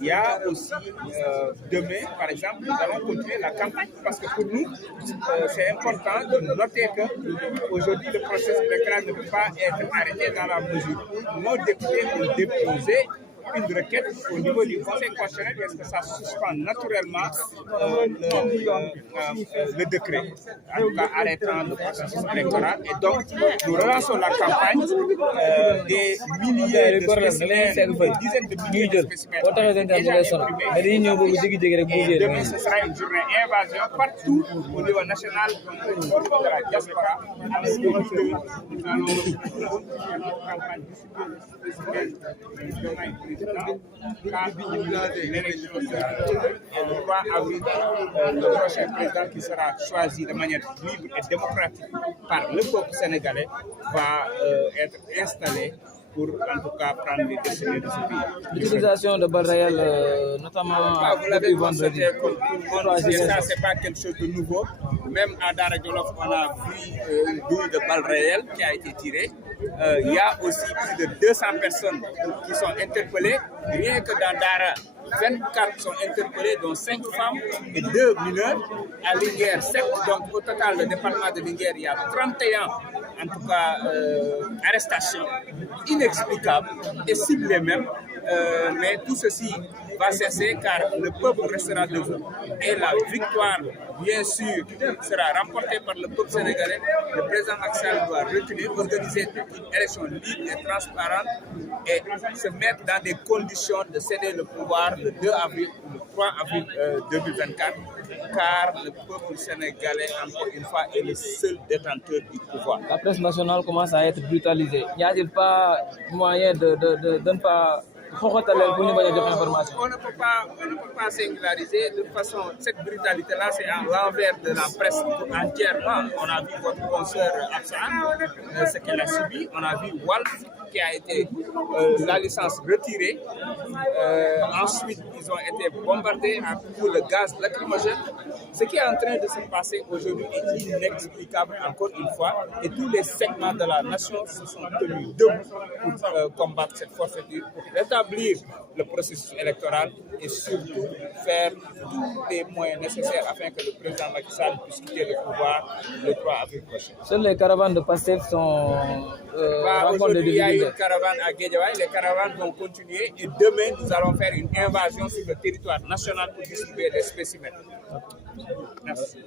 Il y a aussi demain, par exemple, nous allons continuer la campagne parce que pour nous, c'est important de noter qu'aujourd'hui, le processus électoral ne peut pas être arrêté dans la mesure où nos députés ont déposé une requête au niveau du Conseil constitutionnel parce que ça suspend naturellement le décret, en tout cas arrêtant le processus électoral. Et donc, nous relançons la campagne des milliers de spécimens, des dizaines de milliers de spécimens déjà imprimés. Et demain, ce sera une journée invasion partout au niveau national de la diaspora. Avec le leader, nous allons continuer notre campagne de spécimens l'élection et le 3 avril, le prochain président qui sera choisi de manière libre et démocratique par le peuple sénégalais va être installé pour en tout cas prendre les décisions de ce pays. L'utilisation de balles réelles, notamment vous l'avez constaté comme tout le monde, et ça c'est pas quelque chose de nouveau. Même à Dara Djolof, on a vu une douille de balles réelles qui a été tirée. Il y a aussi plus de 200 personnes qui sont interpellées. Rien que dans Dara, 24 sont interpellés, dont 5 femmes et 2 mineurs. À Linguère, 7. Donc au total, le département de Linguère, il y a 31 en tout cas arrestations inexplicables et ciblées même. Mais tout ceci va cesser car le peuple restera debout et la victoire, bien sûr, sera remportée par le peuple sénégalais. Le président Macky Sall doit retenir, organiser une élection libre et transparente et se mettre dans des conditions de céder le pouvoir le 2 avril ou le 3 avril 2024, car le peuple sénégalais, encore une fois, est le seul détenteur du pouvoir. La presse nationale commence à être brutalisée. N'y a-t-il pas moyen de ne pas... On ne peut pas singulariser. De toute façon, cette brutalité-là, c'est à l'envers de la presse entièrement. On a vu votre consoeur Absan, ce qu'elle a subi. On a vu Walf, qui a été la licence retirée. Ensuite, ils ont été bombardés à coups de gaz lacrymogène. Ce qui est en train de se passer aujourd'hui est inexplicable encore une fois. Et tous les segments de la nation se sont tenus debout pour combattre cette forfaiture, pour rétablir le processus électoral et surtout faire tous les moyens nécessaires afin que le président Macky Sall puisse quitter le pouvoir le 3 avril prochain. Seules les caravanes de Pastef sont aujourd'hui, il y a une caravane à Guédiawaye. Les caravanes vont continuer et demain, nous allons faire une invasion sur le territoire national pour distribuer des spécimens. Merci.